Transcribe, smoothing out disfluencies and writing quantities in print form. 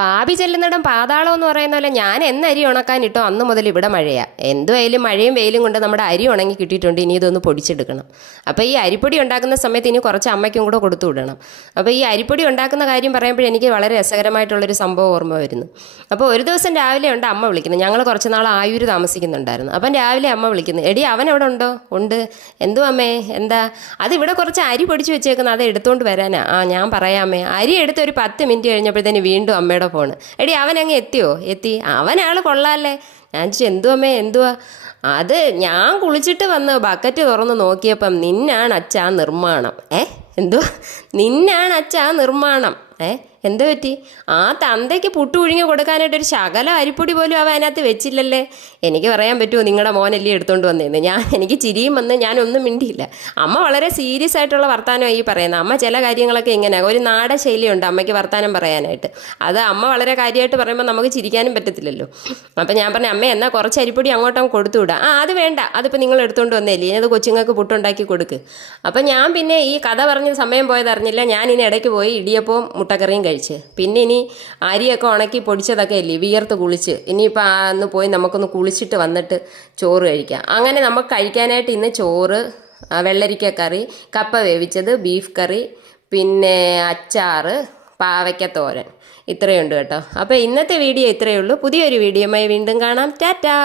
പാപി ചെല്ലുന്നിടം പാതാളം എന്ന് പറയുന്ന പോലെ ഞാൻ എന്ന് അരി ഉണക്കാനിട്ടോ അന്ന് മുതൽ ഇവിടെ മഴയാണ്. എന്തുമായാലും മഴയും വെയിലും കൊണ്ട് നമ്മുടെ അരി ഉണങ്ങി കിട്ടിയിട്ടുണ്ട്. ഇനി ഇതൊന്ന് പൊടിച്ചെടുക്കണം. അപ്പോൾ ഈ അരിപ്പൊടി ഉണ്ടാക്കുന്ന സമയത്ത് ഇനി കുറച്ച് അമ്മയ്ക്കും കൂടെ കൊടുത്തു വിടണം. അപ്പോൾ ഈ അരിപ്പൊടി ഉണ്ടാക്കുന്ന കാര്യം പറയുമ്പോൾ എനിക്ക് വളരെ രസകരമായിട്ടുള്ളൊരു സംഭവം ഓർമ്മ വരുന്നു. അപ്പോൾ ഒരു ദിവസം രാവിലെ ഉണ്ട് അമ്മ വിളിക്കുന്നത്. ഞങ്ങൾ കുറച്ച് നാൾ ആയൂർ താമസിക്കുന്നുണ്ടായിരുന്നു. അപ്പം രാവിലെ അമ്മ വിളിക്കുന്നു, എടി അവൻ എവിടെ ഉണ്ടോ? ഉണ്ട്. എന്തു അമ്മേ? എന്താ? അതിവിടെ കുറച്ച് അരി പൊടിച്ച് വെച്ചേക്കുന്നത്, അത് എടുത്തുകൊണ്ട് വരാനാ. ഞാൻ പറയാമേ. അരി എടുത്ത് ഒരു 10 മിനിറ്റ് കഴിഞ്ഞപ്പോഴത്തേന് വീണ്ടും അമ്മയുടെ ഫോണ്. എടി അവൻ അങ്ങ് എത്തിയോ? എത്തി. അവനാൾ കൊള്ളാല്ലേ. ഞാൻ ചോദിച്ചു, എന്തുവമ്മേ എന്തുവാ? അത് ഞാൻ കുളിച്ചിട്ട് വന്ന് ബക്കറ്റ് തുറന്ന് നോക്കിയപ്പം നിന്നാണ് അച്ഛാ നിർമ്മാണം. എന്തുവാ? നിന്നാണ് അച്ഛാ നിർമ്മാണം. എന്തു പറ്റി? ആ തന്തയ്ക്ക് പുട്ടു പുഴുങ്ങി കൊടുക്കാനായിട്ടൊരു ശകലം അരിപ്പൊടി പോലും അവൻ അതിനകത്ത് വെച്ചില്ലല്ലേ. എനിക്ക് പറയാൻ പറ്റുമോ നിങ്ങളുടെ മോനല്ലേ എടുത്തുകൊണ്ട് വന്നേന്ന്? എനിക്ക് ചിരിയും വന്ന് ഞാനൊന്നും മിണ്ടിയില്ല. അമ്മ വളരെ സീരിയസ് ആയിട്ടുള്ള വർത്തമാനമാണ് ഈ പറയുന്നത്. അമ്മ ചില കാര്യങ്ങളൊക്കെ ഇങ്ങനെ ഒരു നാടൻ ശൈലിയുണ്ട് അമ്മയ്ക്ക് വർത്തമാനം പറയാനായിട്ട്. അത് അമ്മ വളരെ കാര്യമായിട്ട് പറയുമ്പോൾ നമുക്ക് ചിരിക്കാനും പറ്റത്തില്ലല്ലോ. അപ്പം ഞാൻ പറഞ്ഞു, അമ്മ എന്നാൽ കുറച്ച് അരിപ്പൊടി അങ്ങോട്ടും കൊടുത്തു വിടാം. അത് വേണ്ട, അതിപ്പോൾ നിങ്ങൾ എടുത്തുകൊണ്ട് വന്നേല്ലേ, അത് കൊച്ചുങ്ങൾക്ക് പുട്ടുണ്ടാക്കി കൊടുക്ക്. അപ്പം ഞാൻ പിന്നെ ഈ കഥ പറഞ്ഞ സമയം പോയതറിഞ്ഞില്ല. ഞാൻ ഇനി ഇടയ്ക്ക് പോയി ഇടിയപ്പവും മുട്ടക്കറിയും കഴിച്ച്. പിന്നെ ഇനി അരിയൊക്കെ ഉണക്കി പൊടിച്ചതൊക്കെ അല്ലേ, വിയർത്ത് കുളിച്ച് ഇനിയിപ്പോൾ അന്ന് പോയി നമുക്കൊന്ന് കുളിച്ചിട്ട് വന്നിട്ട് ചോറ് കഴിക്കാം. അങ്ങനെ നമുക്ക് കഴിക്കാനായിട്ട് ഇന്ന് ചോറ്, വെള്ളരിക്ക കറി, കപ്പ വേവിച്ചത്, ബീഫ് കറി, പിന്നെ അച്ചാറ്, പാവയ്ക്ക തോരൻ, ഇത്രയുണ്ട് കേട്ടോ. അപ്പോൾ ഇന്നത്തെ വീഡിയോ ഇത്രയേ ഉള്ളൂ. പുതിയൊരു വീഡിയോയുമായി വീണ്ടും കാണാം. ടാറ്റാ.